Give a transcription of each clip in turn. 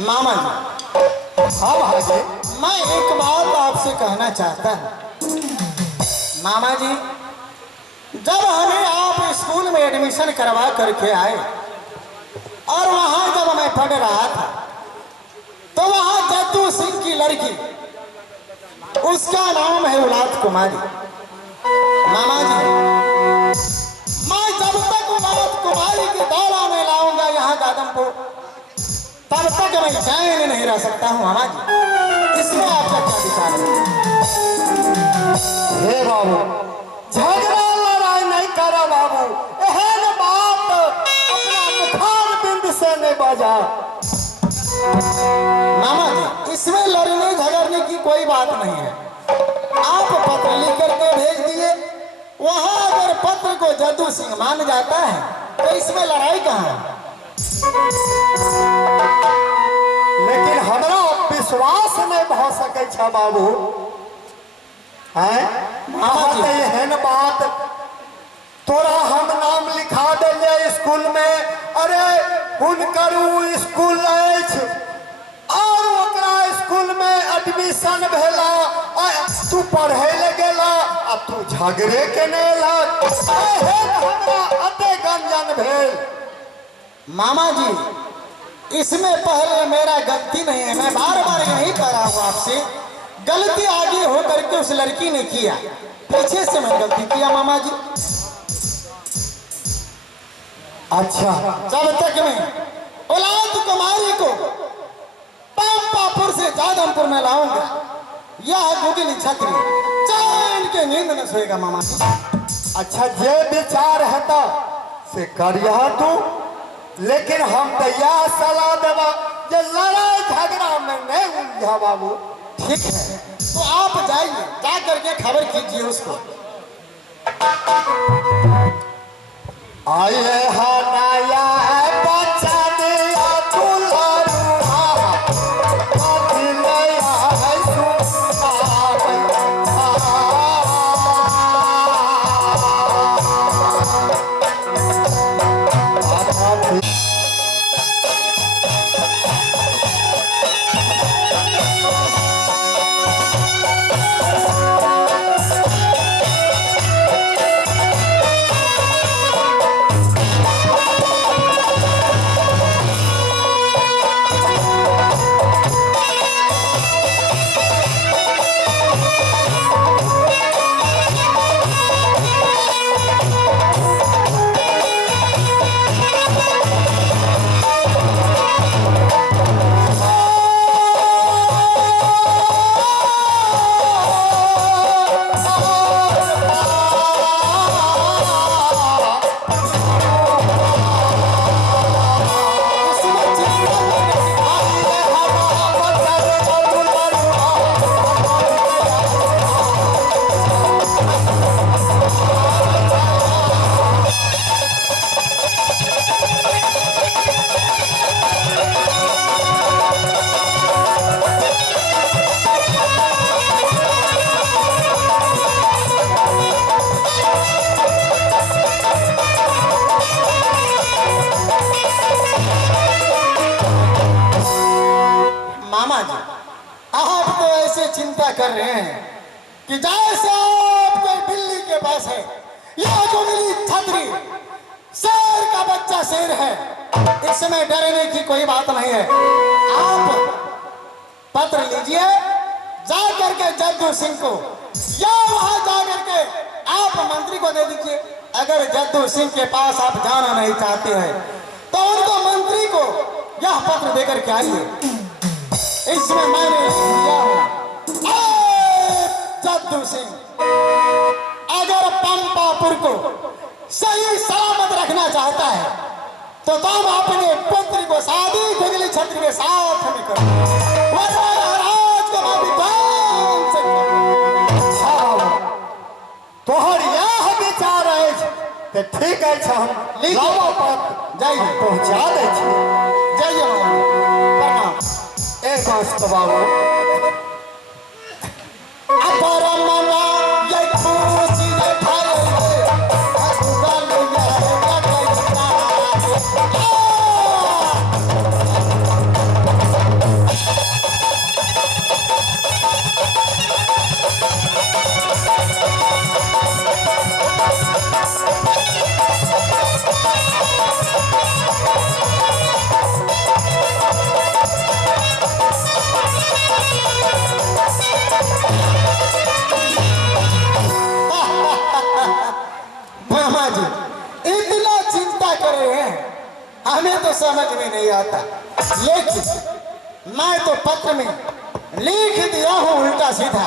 मामा जी, हाँ भाई, मैं एक बात आपसे कहना चाहता हूँ। मामा जी, जब हमें आप स्कूल में एडमिशन करवा करके आए और वहां जब मैं पढ़ रहा था तो वहां जद्दू सिंह की लड़की, उसका नाम है औलाद कुमारी। मामा जी, मैं जब तक औलाद कुमारी की दौरा में लाऊंगा यहाँ गादमपुर, तब तक मैं चैन नहीं रह सकता हूँ। मामा जी, इसमें आपका क्या विचार है? हे बाबू, झगड़ा लड़ाई नहीं करो बाबू। एहन बात अपना मुखार बिंद से नहीं बजा। मामा जी, इसमें लड़ने झगड़ने की कोई बात नहीं है। आप पत्र लिख करके भेज दिए, वहां अगर पत्र को जद्दू सिंह मान जाता है तो इसमें लड़ाई कहाँ है? लेकिन हमरा विश्वास नहीं भ सके छ बाबू। हैं एहन बात तोरा हम नाम लिखा दिले स्कूल में। अरे हुनकर स्कूल अछि और ओकरा स्कूल में एडमिशन भेला, तू पढ़े ले गेला आ तू झगड़े के नहीं ला। हमरा अते गंजन भेल। मामा जी, इसमें पहले मेरा गलती नहीं है। मैं बार बार यही कह रहा हूँ आपसे, गलती आगे होकर के उस लड़की ने किया, पीछे से मैं गलती किया। मामा जी, अच्छा, जब तक मैं औलाद कुमारी को पंपापुर से जादमपुर में लाऊंगा, यह गुगली छतरी चैन के नींद न सोएगा। मामा जी, अच्छा, जे विचार है तो से करिया तू, लेकिन हम तो यह सलाह देवा जे लड़ाई झगड़ा में नहीं उलझा बाबू। ठीक है, तो आप जाइए, जा करके खबर कीजिए उसको। आए हनाया बच्चा दिया दुलारुआ, दिलया है चिंता कर रहे हैं कि जैसे आपके बिल्ली के पास है, यह जो मिली छतरी शेर का बच्चा शेर है, इसमें डरने की कोई बात नहीं है। आप पत्र लीजिए, जा करके जद्दू सिंह को या वहां जा करके आप मंत्री को दे दीजिए। अगर जद्दू सिंह के पास आप जाना नहीं चाहते हैं तो उनको मंत्री को यह पत्र देकर के आइए। इसमें मैंने लिख दिया हूं, जद्दू सिंह अगर पंपापुर को सही सलामत रखना चाहता है तो तुम अपने पुत्र को शादी खुजली छत्र के साथ में करो, वरना महाराज को मैं विद्वान से तोहर यह विचार है तो ठीक है, हम जाइए पहुंचा दे। जाइए प्रणाम। एक मस्त बाबू समझ में नहीं आता, लेकिन मैं तो पत्र में लिख दिया हूं उल्टा सीधा।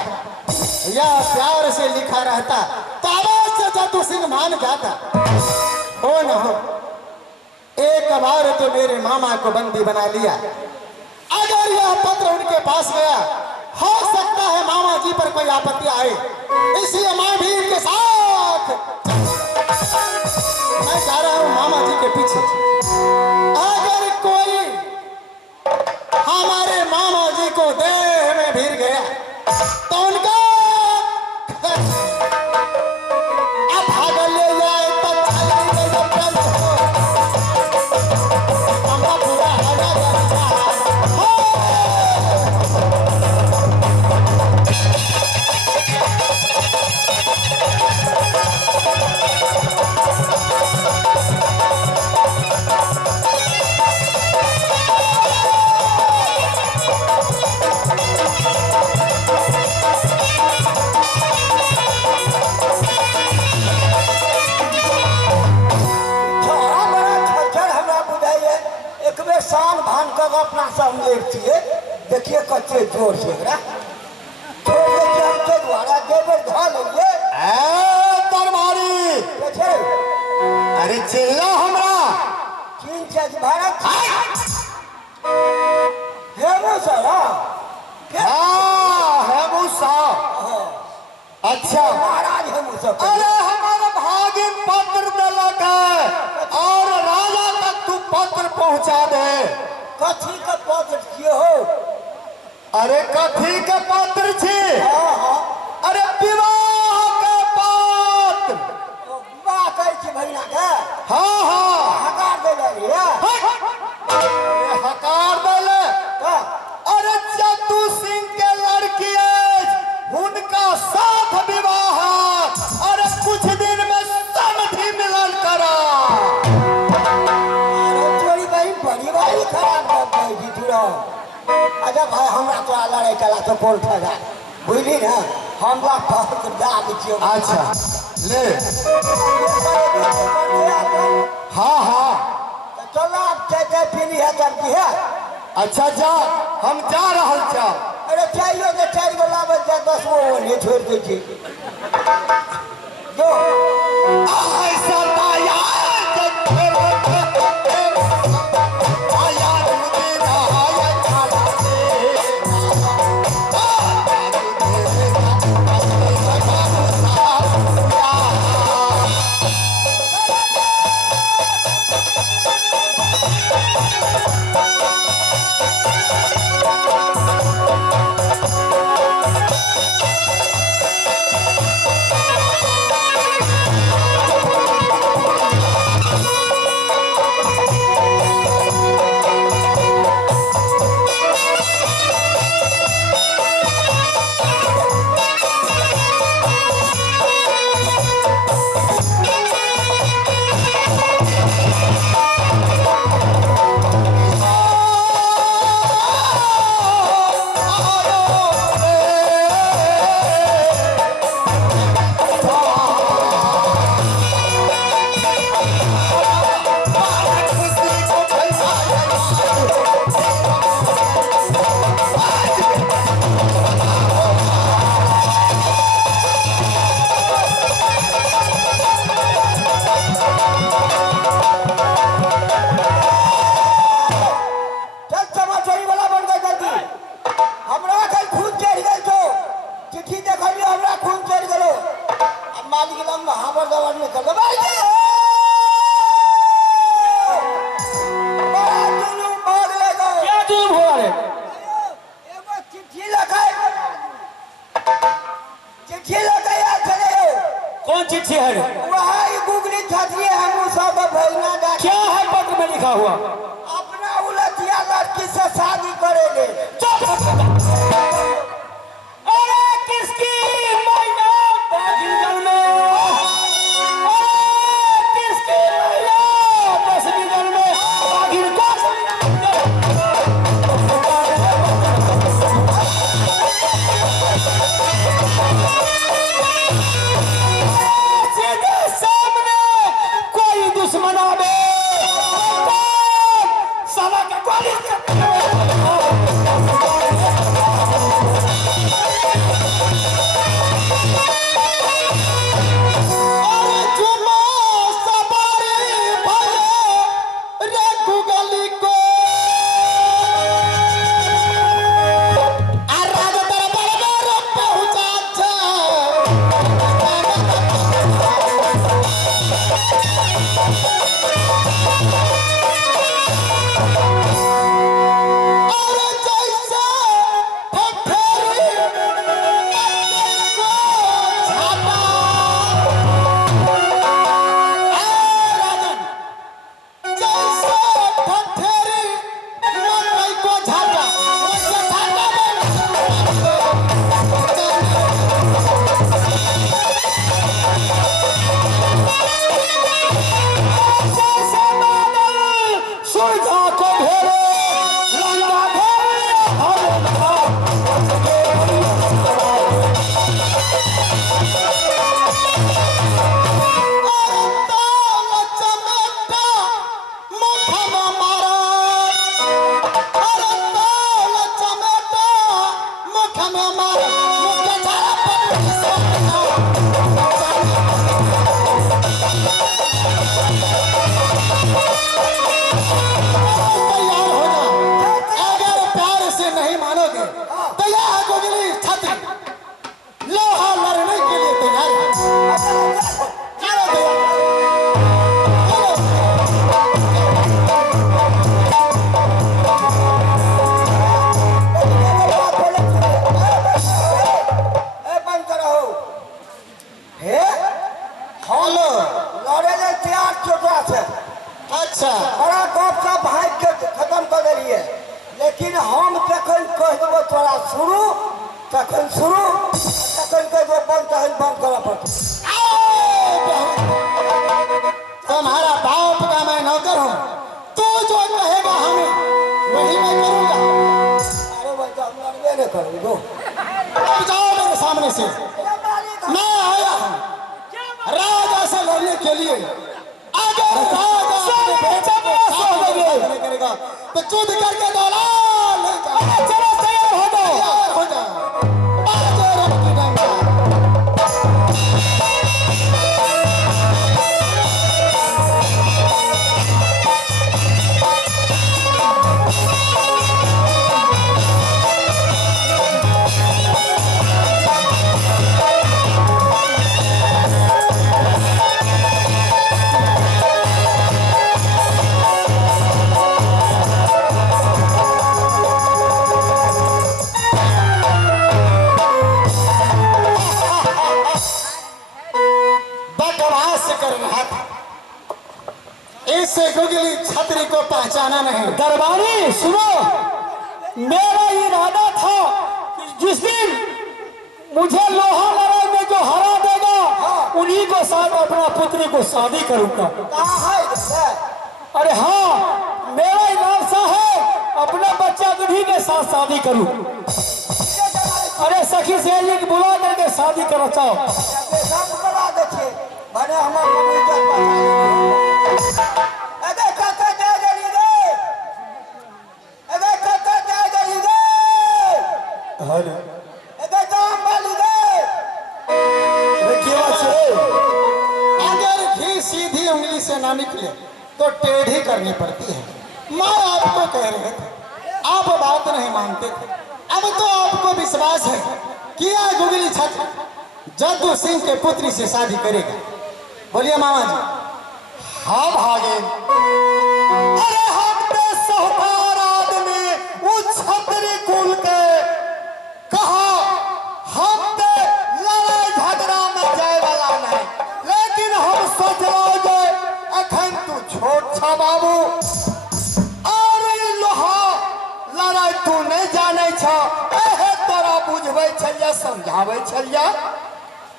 या प्यार से लिखा रहता तो आवाज से जादू सिंह मान जाता। हो न हो, एक बार तो मेरे मामा को बंदी बना लिया। अगर यह पत्र उनके पास गया, हो सकता है मामा जी पर कोई आपत्ति आए, इसलिए मैं भी इनके साथ मैं जा रहा हूं मामा जी के पीछे। अगर कोई हमारे मामा जी को देह में भीड़ गया तो उनका अब भाग ले जाए तो चलेंगे जब प्रेम हो। अम्मा पूरा हरा जाता हो। शान भान कर अपना सब लेटिए, देखिए कच्चे जोर से द्वारा देवर धल दरबारी। अरे चिल्ला हमरा चीन से भारत हेमू सारा हेमू साहब। अच्छा महाराज हेमू साहब, अरे हमारा भागिन पत्र दिलक है और राजा तक तू पत्र पहुंचा दे। कथी का पत्र छिए हो? अरे कथी के पत्र छी? अरे विवाह के पत्र। विवाह कह छी भैया के? हाँ हाँ हकार दे रे। हकार दे। अरे जदू सिंह के लड़की उनका साथ विवाह, अरे कुछ दिन में समधि मिलन करा। थोड़ी बड़ी भाई खराब अच्छा भाई हमरा तोरा लड़ाई कला तो बोल ठगा बुझली ना, हमरा बहुत दाद छियो। अच्छा ले हाँ हाँ चलो आप चाय पीनी है तब की है। अच्छा जा हम जा रहल छा। अरे चाहिए तो 4 गो लाभ 10 गो नहीं छोड़ दीजिए जो ऐसा दाया चिट्ठी है वही गुगली छात्री हम सब भैया जा। क्या है पत्र में लिखा हुआ? अपना उलटिया लड़की से शादी करेंगे। अरे किसकी मैया बागिल में, किसकी मैया 10 मिनट में बागिल को सामने कोई दुश्मन आवे करोगे तो यह गोगली छाती लोहा लड़ने के लिए तैयार है। चलो भैया। हेलो। अच्छा बड़ा गप का भाग के खत्म कर दिलिए, लेकिन हम जखन कह देबो तोरा शुरू तखन शुरू, तखन कह देबो बंद तखन बंद करऽ पड़तै। तुम्हारा बाप का मैं नौकर हूँ, तू जो कहेगा हमें वही मैं करूँगा। अरे भाई तो हम लड़बे नहीं करेंगे। अब जाओ मेरे सामने से। मैं आया हूँ राजा से लड़ने के लिए। अगर राजा अपने बेटे को साथ में करेगा तो चुद करके दौलाल ले जाओ। चलो तैयार हो जाओ, तैयार हो जाओ। बाजो रब की डंका। कर रहा था, इससे गुगली छतरी को पहचाना नहीं। दरबारी सुनो, मेरा इरादा था कि जिस दिन मुझे लोहा लड़ाई में जो हरा देगा उन्हीं को साथ अपना पुत्री को शादी करूंगा। कहाँ है इधर? अरे हाँ, मेरा इरादा है अपने बच्चा गुढ़ी के साथ शादी करूं। अरे सखी सहेली को बुला करके शादी करो चाहो। सब करा दे छे, भने हमर मम्मी इज्जत बचा। अरे काका दे देली रे, अरे काका दे देली रे, अरे अरे दाम वाली रे। क्या छे? अगर घी सीधी उंगली से ना निकले तो टेढ़ी करनी पड़ती है। मैं आपको कह रहे थे, आप बात नहीं मानते थे। अब तो आपको विश्वास है कि यह गुगली छत्र जद्दू सिंह के पुत्री से शादी करेगा। बोलिए मामा जी। हाँ भागे। अरे हम पे सोहकार आदमी उस छतरी कुल के कहा हम पे लड़ाई झगड़ा में जाए वाला नहीं, लेकिन हम सोच रहे जे अखन तू छोट छा बाबू और ई लोहा लड़ाई तू नहीं जाने छा, एहे तोरा बुझबै छलिया समझाबै छलिया।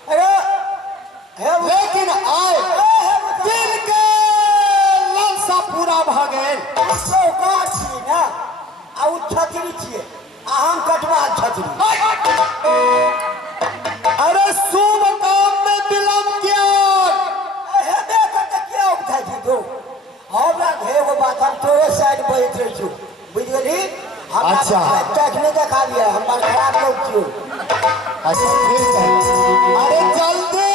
अरे लेकिन आए दिल के लालसा पूरा भ गेल। चौका छियै ना, आ उ छतरी छियै, आ हम कटवा छतरी। अरे शुभ काम में विलम्ब किया। हे देख के क्या उठाई छी तू? हमरा एगो बात हम तोरे साइड बैठ रही छी, बुझ गेली? अच्छा। देखने देखा दिया, हम खराब लोग छियै। अच्छा ठीक है। अरे जल्दी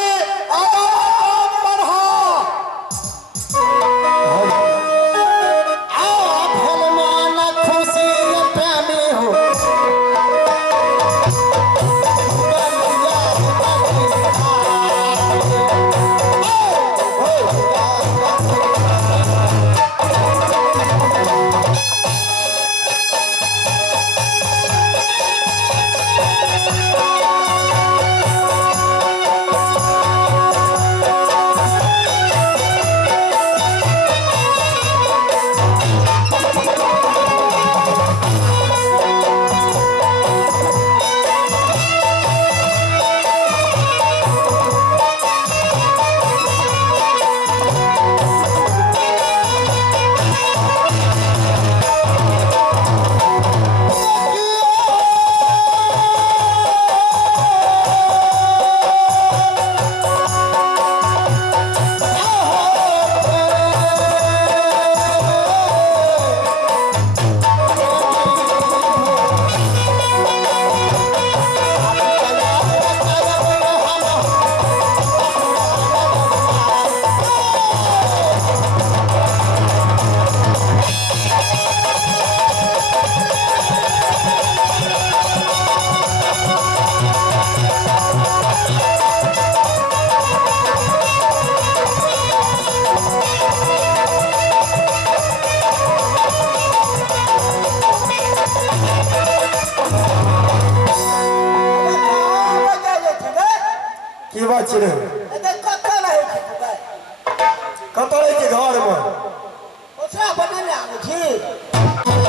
काम बढ़ा। आओ भलमान खुशी प्रेमी हो। चिरे अरे कत्ता रहे छी तू भाई कतरे के घर में ओसरा बनने आवे छी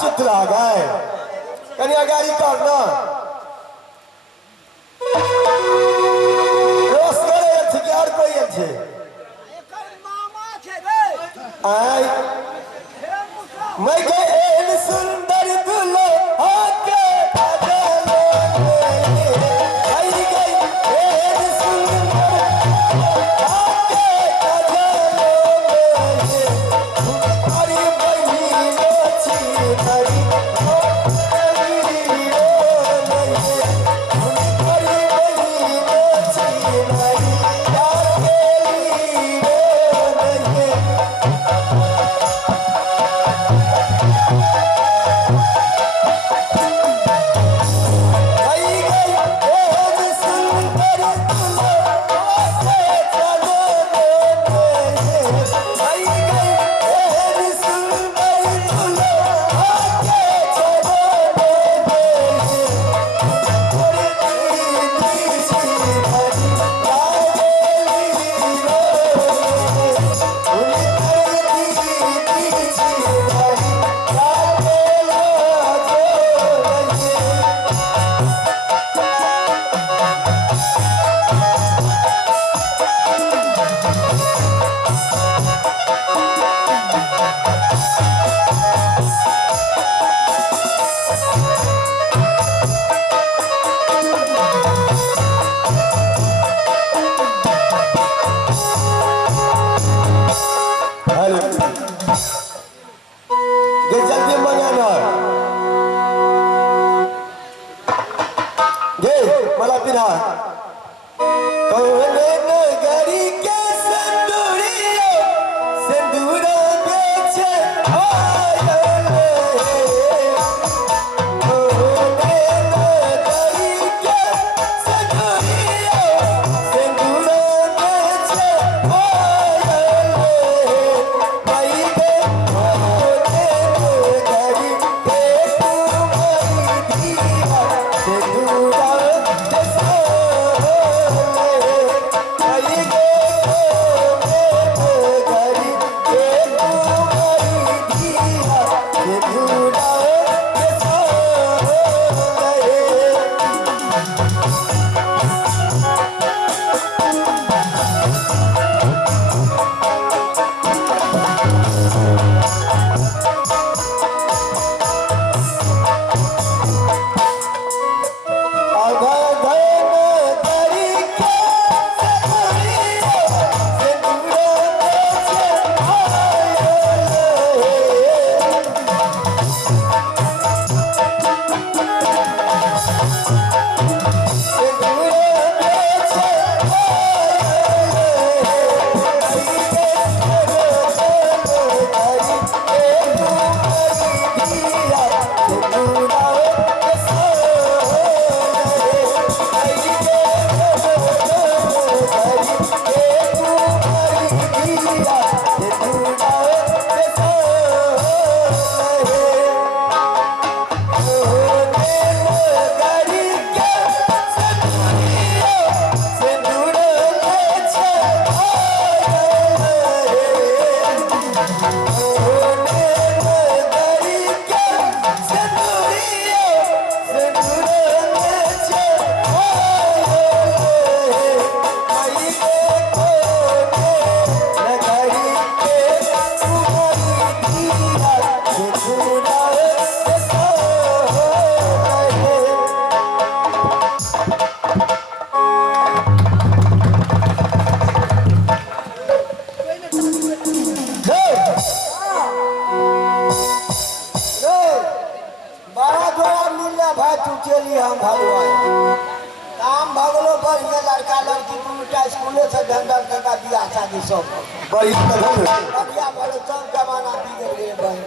चित्रा गए कन्या गाड़ी करना रोज करे अच्छे यार कोई अच्छे एकर मामा छे रे आई मैं गए इन सुंदर दुल्हो आके बदलो आई गई इन सुंदर आके बदलो हरी बनी लोची हरी हलवाई काम भगलो पर ये लड़का लड़की दूटा स्कूले से ढंगल का बियाह शादी सब बड़ी कदम बढ़िया बोले सब जमाना बिगड़ गए बहन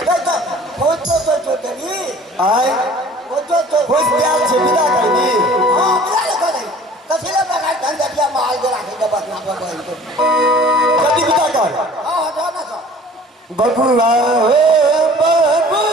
अगर तो फोटो तो करी आए फोटो तो कुछ प्यार से विदा कर दी हां बियाह कर दे कसिले बना ढंगलिया माल के रखे के बदला पर बहन को जल्दी विदा कर हां हटा ना सब बबुआ हे बबुआ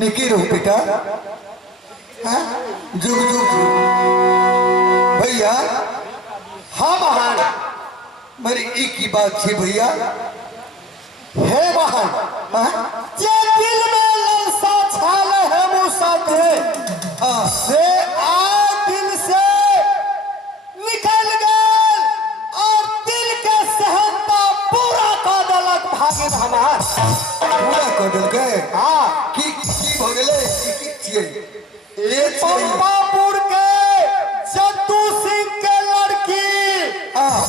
निकी रहो बेटा हाँ जुग जुग भैया हाँ महान मेरी एक ही बात थी भैया हे महान हाँ जे दिल में ललसा छाले है मूसा के हाँ से आज दिल से निकल गए और दिल के सहनता पूरा का दलक भागे हमार पूरा कदल गए हाँ की भगले की छिए पंपापुर के जद्दू सिंह के लड़की हाँ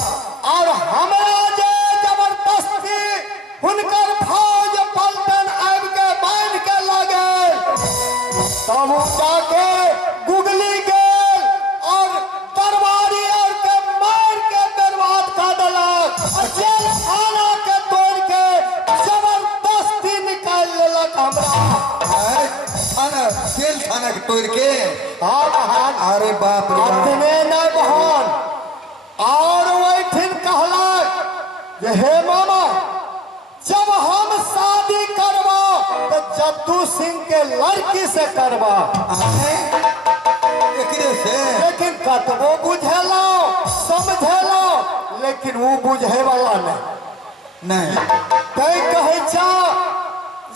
और हमारा जे जब तोड़ के। हाँ महान अरे बाप रे बाप। अपने नहीं बहन और वैठिन कहलक जे हे मामा जब हम शादी करबा तो जद्दू सिंह के लड़की से करबा। एकरे से लेकिन कतबो बुझेलो समझेलो लेकिन वो बुझे वाला नहीं। तय कहे जा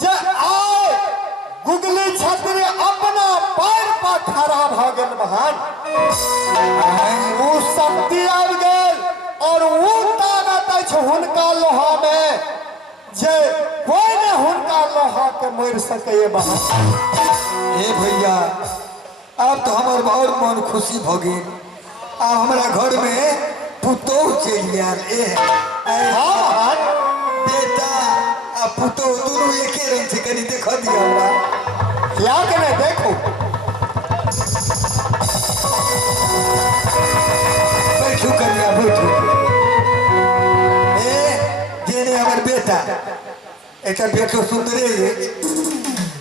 जे आए गुगली छतरी अपना पैर पर खड़ा भ गेल महान। वो शक्ति आबि गेल और वो ताकत अछि हुनका लोहा में जे कोई ने हुनका लोहा के मारि सकैए महान। हे भैया अब तो हमार बहुत मन खुशी भ गेल। आ हमारा घर में पुतोह चलि आयल। हाँ महान बेटा आ पुतोह दोनों एके रंग से कनी देख दिया हमरा। क्या कने देखो बैठू कनिया बैठू। जेने हमार बेटा एक बेटो सुंदरे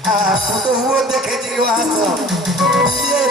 आ पुतोह देखे छी वहां से